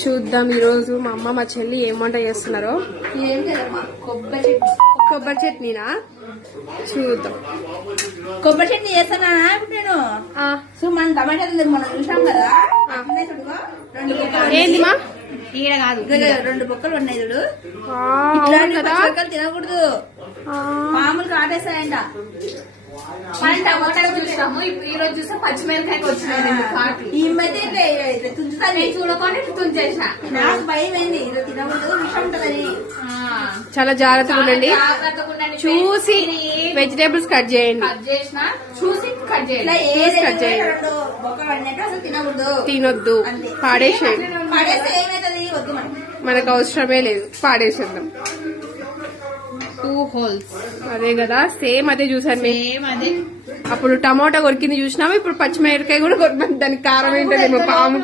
చూద్దాం ఈరోజు మా అమ్మ మా చెల్లి ఏం వంట చేస్తున్నారో. ఏం లేదమ్మా, కొబ్బరి చట్నీనా? చూద్దాం. కొబ్బరి చట్నీ చేస్తానా ఇప్పుడు నేను. సో మనం టమాటా మనం చూసాం కదా, ఏంది మా ఈడ కాదు, 2 బొక్కలు ఉన్నాయి చూడు. కదా తినకూడదు, మామూలు కాటేస్తాయంట. మనం టమాటాలు చూసాము, ఈ రోజు చూస్తే పచ్చిమిరకాయకి వచ్చినాయి. ఈ మధ్య తుంచుతాను చూడకుండా తుంచేసిన. నాకు భయం అయింది, తినకూడదు, విషం ఉంటదని. చాలా జాగ్రత్తగా ఉండండి, జాగ్రత్తగా చూసి వెజిటేబుల్స్ కట్ చేయండి. కట్ చేసిన చూసి కట్ చేయాలి. కట్ చేయండి, 2 బొక్కలు పడినట్టు అసలు తినకూడదు, తినొద్దు, పాడేసేయండి. పడేస్తే ఏమైతుంది, వద్దు మనకు అవసరమే లేదు, పాడేసేద్దాం. 2 holes. అదే కదా, సేమ్ అదే చూసాను మేము. సేమ్ అదే. అప్పుడు టమాటా కొరికింది చూసినాము, ఇప్పుడు పచ్చిమిరకాయ కూడా కొరికింది. దానికి కారం ఏంటంటే పాము